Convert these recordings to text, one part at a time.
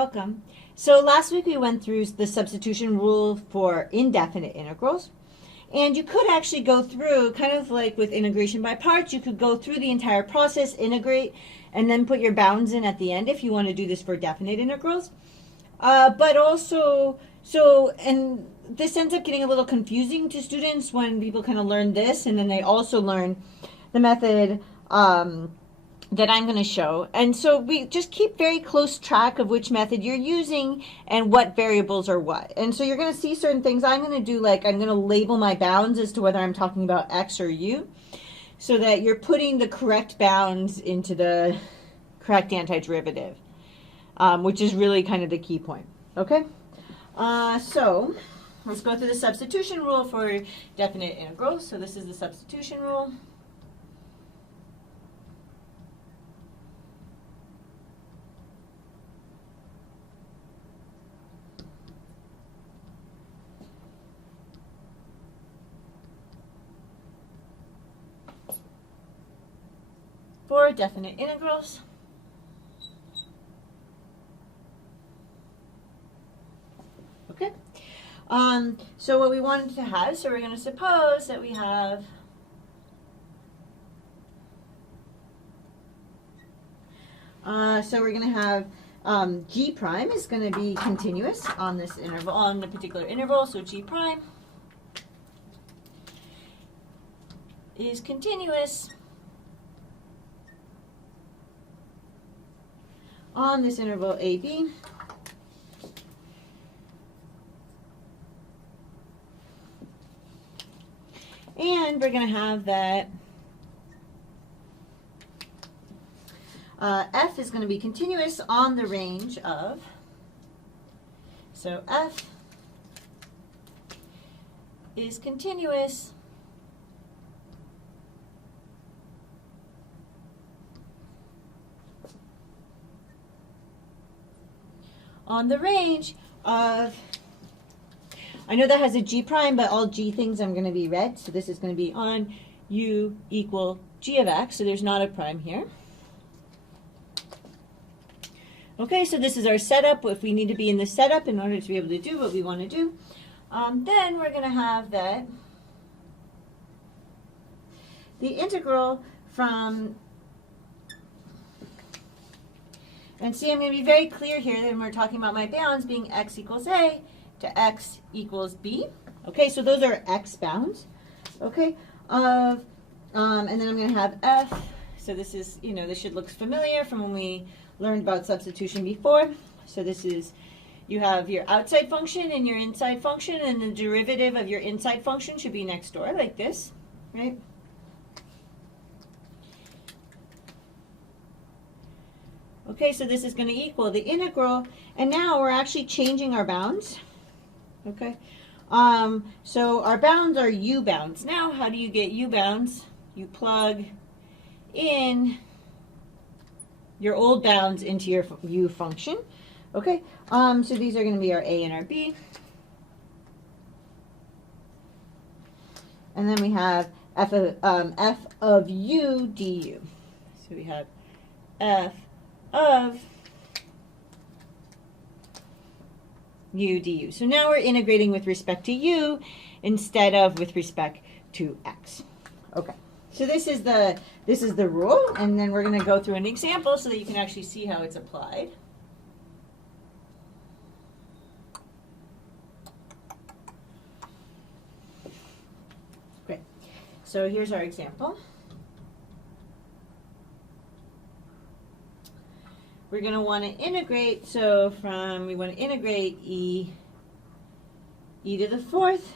Welcome. So last week we went through the substitution rule for indefinite integrals. And you could actually go through, kind of like with integration by parts, you could go through the entire process, integrate, and then put your bounds in at the end if you want to do this for definite integrals. But also, and this ends up getting a little confusing to students when people kind of learn this, and then they also learn the method that I'm going to show. And so we just keep very close track of which method you're using and what variables are what. And so you're going to see certain things. I'm going to do I'm going to label my bounds as to whether I'm talking about x or u, so that you're putting the correct bounds into the correct antiderivative, which is really kind of the key point. Okay? So let's go through the substitution rule for definite integrals. So this is the substitution rule. For definite integrals. Okay. So what we wanted to have, so we're going to suppose that we have so we're going to have g prime is going to be continuous on this interval, on the particular interval. So g prime is continuous on this interval AB. And we're going to have that F is going to be continuous on the range of, so F is continuous on the range of, I know that has a g prime, but all g things I'm going to be red, so this is going to be on u equal g of x, so there's not a prime here. Okay, so this is our setup. If we need to be in the setup in order to be able to do what we want to do, then we're going to have that the integral from, and see, I'm going to be very clear here that when we're talking about my bounds being x equals a to x equals b. Okay, so those are x bounds. Okay, and then I'm going to have f. So this is, this should look familiar from when we learned about substitution before. So this is, you have your outside function and your inside function, and the derivative of your inside function should be next door, like this, right? Okay, so this is going to equal the integral, and now we're actually changing our bounds. Okay, so our bounds are u bounds. Now, how do you get u bounds? You plug in your old bounds into your u function. Okay, so these are going to be our a and our b. And then we have f of u du. So we have f of u du. So now we're integrating with respect to u instead of with respect to x. Okay. So this is the rule, and then we're going to go through an example so that you can actually see how it's applied. Great. So here's our example. We're going to want to integrate, so we want to integrate e to the fourth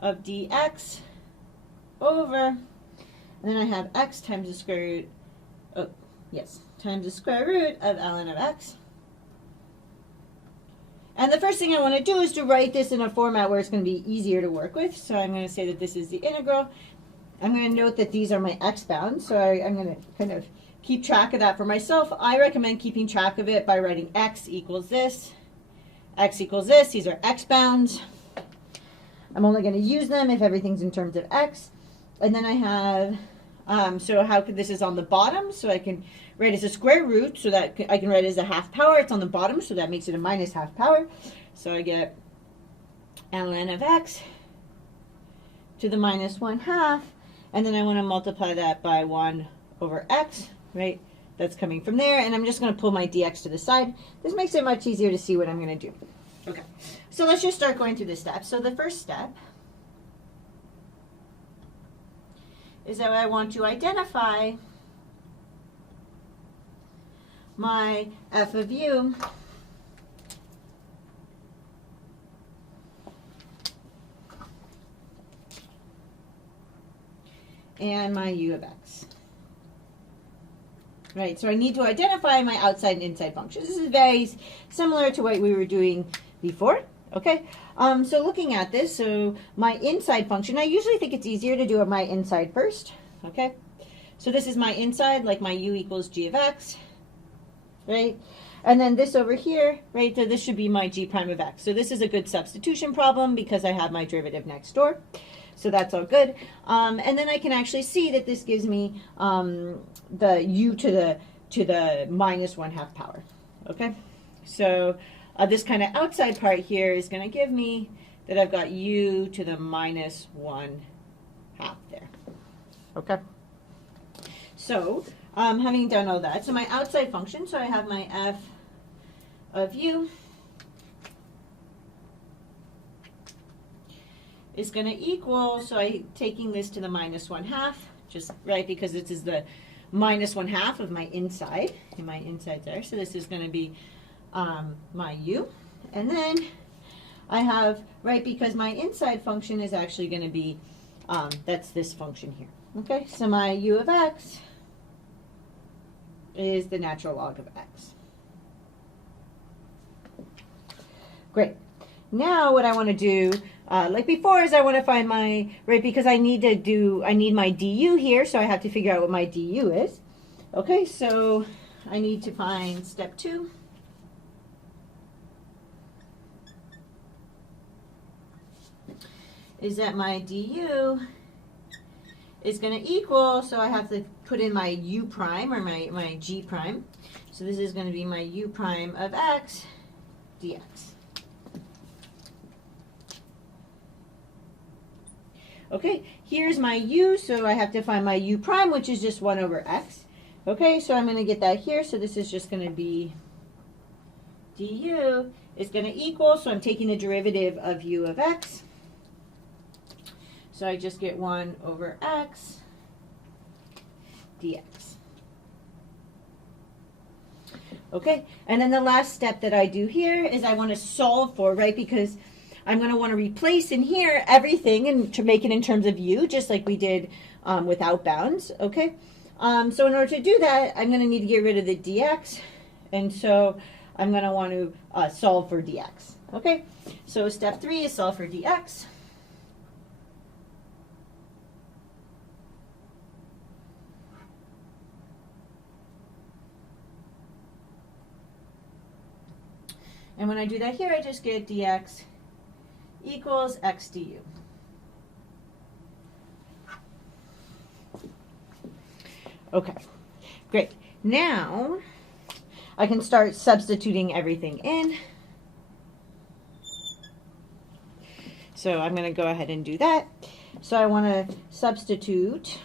of dx over, and then I have x times the square root, times the square root of ln of x. And the first thing I want to do is to write this in a format where it's going to be easier to work with. So I'm going to say that this is the integral. I'm going to note that these are my x bounds, so I'm going to kind of keep track of that for myself. I recommend keeping track of it by writing x equals this, x equals this. These are x bounds. I'm only going to use them if everything's in terms of x. And then I have So how could this is on the bottom, so I can write as a square root, so that I can write it as a half power. It's on the bottom, so that makes it a minus half power. So I get ln of x to the minus 1/2, and then I want to multiply that by 1 over x, right? That's coming from there, and I'm just going to pull my dx to the side. This makes it much easier to see what I'm going to do. Okay, so let's just start going through the steps. So the first step is that I want to identify my f of u and my u of x. Right, so I need to identify my outside and inside functions. This is very similar to what we were doing before. Okay, so looking at this, so my inside function, I usually think it's easier to do my inside first. Okay, so this is my inside, like my u equals g of x, right? And then this over here, right, so this should be my g prime of x. So this is a good substitution problem because I have my derivative next door. So that's all good. And then I can actually see that this gives me the u to the minus 1/2 power. Okay, so this kind of outside part here is going to give me that I've got u to the minus 1/2 there. Okay, so having done all that, so my outside function, so I have my f of u is going to equal, so I'm taking this to the minus 1/2, just right, because this is the minus 1/2 of my inside, and my inside there. So this is going to be my u. And then I have, right, because my inside function is actually going to be, that's this function here. Okay, so my u of x is the natural log of x. Great. Now what I want to do, like before, is I want to find my, right, because I need my du here, so I have to figure out what my du is. Okay, so I need to find step 2. Is that my du is going to equal, so I have to put in my u prime, or my g prime. So this is going to be my u prime of x dx. Okay, here's my u, so I have to find my u prime, which is just 1 over x. Okay, so I'm going to get that here, so this is just going to be du is going to equal, so I'm taking the derivative of u of x. So I just get 1 over x dx. Okay, and then the last step that I do here is I want to solve for, right, because I'm going to want to replace in here everything and to make it in terms of u, just like we did without bounds, okay? So in order to do that, I'm going to need to get rid of the dx, and so I'm going to want to solve for dx, okay? So step 3 is solve for dx. And when I do that here, I just get dx equals x du. Okay, great. Now I can start substituting everything in. So I'm going to go ahead and do that. So I want to substitute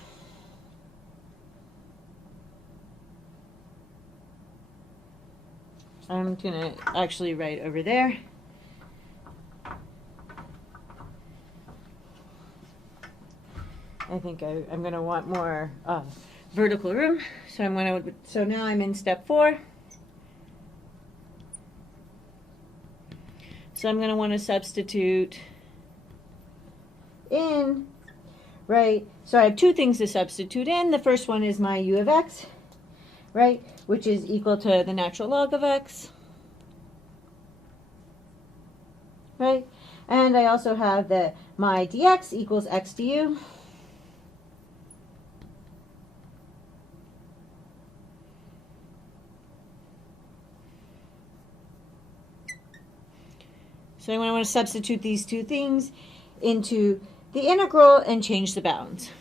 I'm going to actually write over there. I think I'm going to want more vertical room. So so now I'm in step 4. So I'm going to want to substitute in, right? So I have 2 things to substitute in. The first one is my u of x, right, which is equal to the natural log of x, right? And I also have that my dx equals x du. So I want to substitute these 2 things into the integral and change the bounds.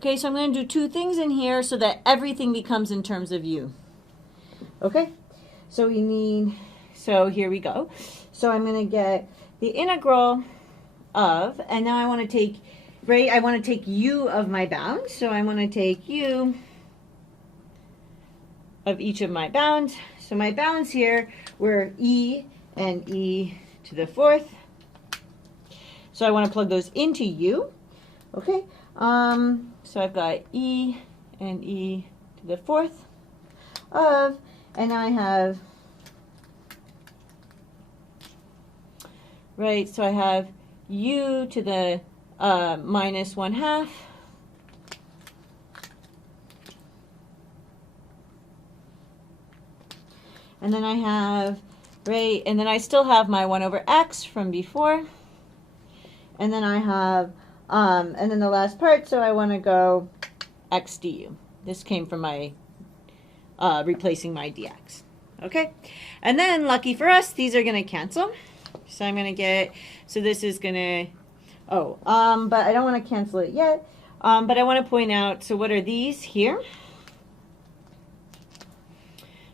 Okay, so I'm going to do two things in here so that everything becomes in terms of u. Okay, so we need, so here we go. So I'm going to get the integral of, and now I want to take, right, I want to take u of my bounds. So I want to take u of each of my bounds. So my bounds here were e and e to the fourth. So I want to plug those into u. Okay, so I've got e and e to the fourth of, and I have, right, so I have u to the minus 1/2. And then I have, right, and then I still have my 1 over x from before. And then I have, and then the last part, so I want to go x du. This came from my, replacing my dx. Okay? And then, lucky for us, these are going to cancel. So I'm going to get, so this is going to, but I don't want to cancel it yet. But I want to point out, so what are these here?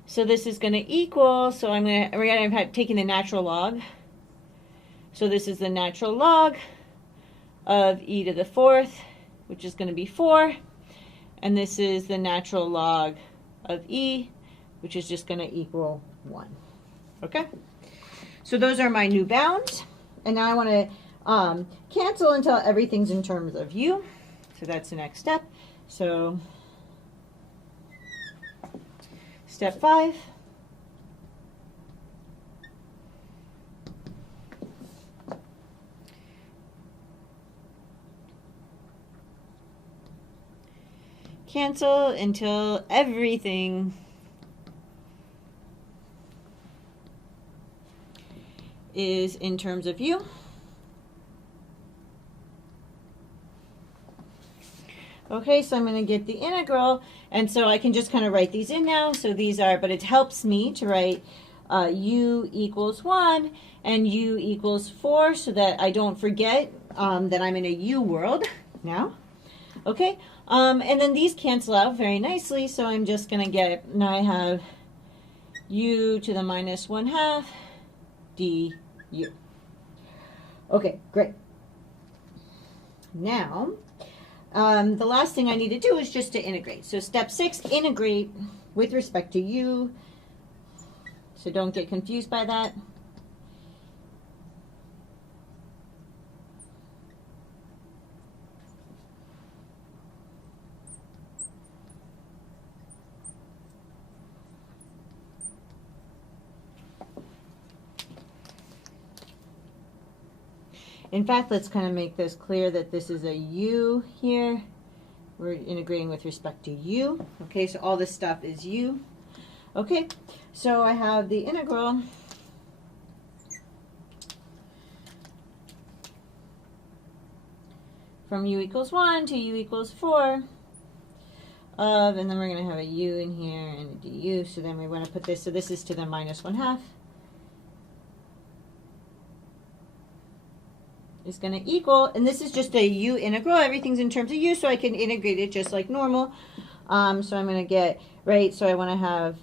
So this is going to equal, so we're going to have taken the natural log. So this is the natural log of e to the fourth, which is going to be 4. And this is the natural log of e, which is just going to equal 1. Okay? So those are my new bounds. And now I want to cancel until everything's in terms of u. So that's the next step. So step 5. Cancel until everything is in terms of u. Okay, so I'm going to get the integral, and so I can just kind of write these in now. So these are, but it helps me to write u equals 1 and u equals 4 so that I don't forget that I'm in a u world now. Okay, and then these cancel out very nicely, so I'm just going to get, now I have u to the minus 1/2 du. Okay, great. Now, the last thing I need to do is just to integrate. So step 6, integrate with respect to u. So don't get confused by that. In fact, let's kind of make this clear that this is a u here. We're integrating with respect to u. Okay, so all this stuff is u. Okay, so I have the integral from u equals 1 to u equals 4 of, and then we're going to have a u in here and a du. So then we want to put this, so this is to the minus 1/2. Is going to equal, and this is just a u integral, everything's in terms of u, so I can integrate it just like normal. So I'm going to get, right, so I want to have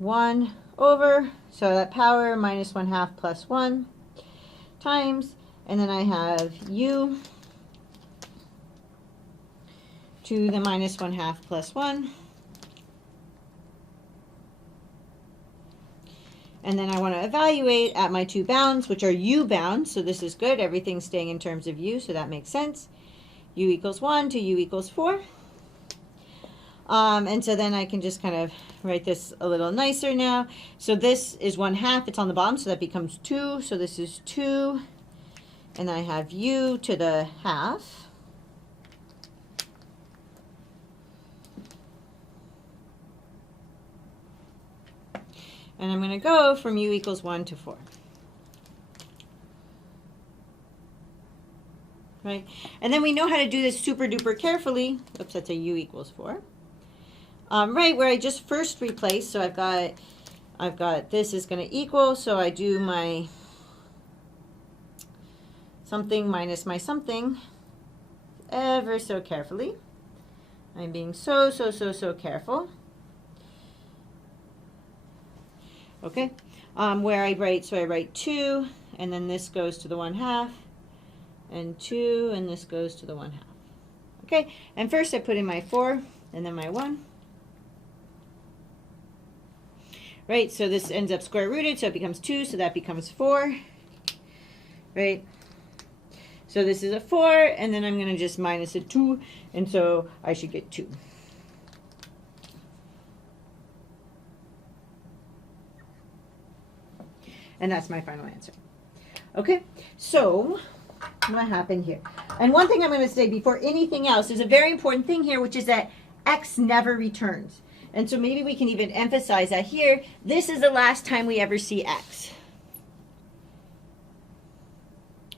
1 over, so that power minus 1/2 plus 1 times, and then I have u to the minus 1/2 plus 1. And then I want to evaluate at my two bounds, which are u bounds. So this is good. Everything's staying in terms of u, so that makes sense. U equals 1 to u equals 4. And so then I can just kind of write this a little nicer now. So this is 1/2. It's on the bottom, so that becomes 2. So this is 2. And I have u to the 1/2. And I'm going to go from u equals 1 to 4. Right? And then we know how to do this super duper carefully. Oops, that's a u equals 4. Right, where I just first replace. So I've got this is going to equal. So I do my something minus my something ever so carefully. I'm being so careful. Okay, where I write, so I write 2, and then this goes to the 1/2, and 2, and this goes to the 1/2. Okay, and first I put in my 4, and then my 1. Right, so this ends up square rooted, so it becomes 2, so that becomes 4. Right, so this is a 4, and then I'm going to just minus a 2, and so I should get 2. And that's my final answer. Okay, so what happened here? And one thing I'm going to say before anything else is a very important thing here, which is that X never returns. And so maybe we can even emphasize that here. This is the last time we ever see X.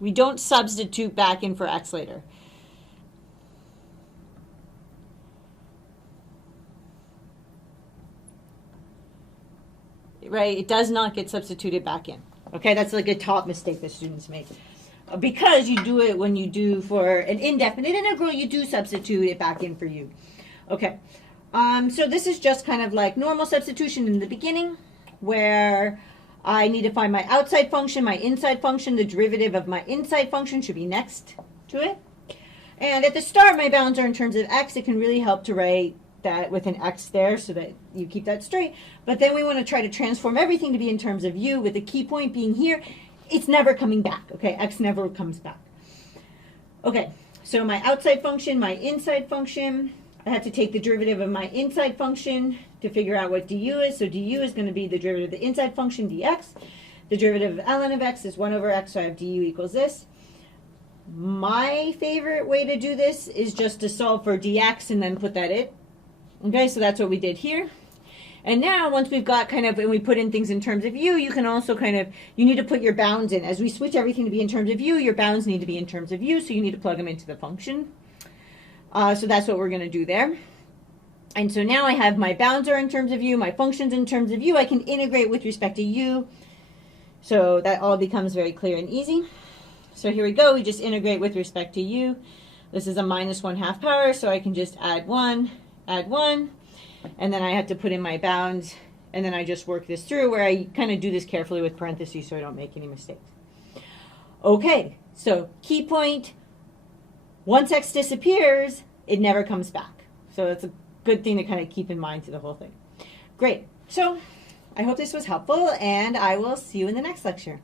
We don't substitute back in for X later. Right? It does not get substituted back in. Okay, that's like a top mistake that students make. Because you do it when you do for an indefinite integral, you do substitute it back in for u. Okay, so this is just kind of like normal substitution in the beginning, where I need to find my outside function, my inside function. The derivative of my inside function should be next to it. And at the start, my bounds are in terms of x. It can really help to write that with an x there so that you keep that straight. But then we want to try to transform everything to be in terms of u, with the key point being here. It's never coming back, okay? X never comes back. Okay, so my outside function, my inside function, I have to take the derivative of my inside function to figure out what du is. So du is going to be the derivative of the inside function, dx. The derivative of ln of x is 1 over x, so I have du equals this. My favorite way to do this is just to solve for dx and then put that in. Okay, so that's what we did here. And now once we've got kind of, and we put in things in terms of u, you can also kind of, you need to put your bounds in. As we switch everything to be in terms of u, your bounds need to be in terms of u, so you need to plug them into the function. So that's what we're going to do there. And so now I have my bounds are in terms of u, my functions in terms of u. I can integrate with respect to u. So that all becomes very clear and easy. So here we go. We just integrate with respect to u. This is a minus 1/2 power, so I can just add 1, and then I have to put in my bounds, and then I just work this through, where I kind of do this carefully with parentheses so I don't make any mistakes. Okay, so key point, once x disappears, it never comes back. So that's a good thing to kind of keep in mind through the whole thing. Great. So I hope this was helpful, and I will see you in the next lecture.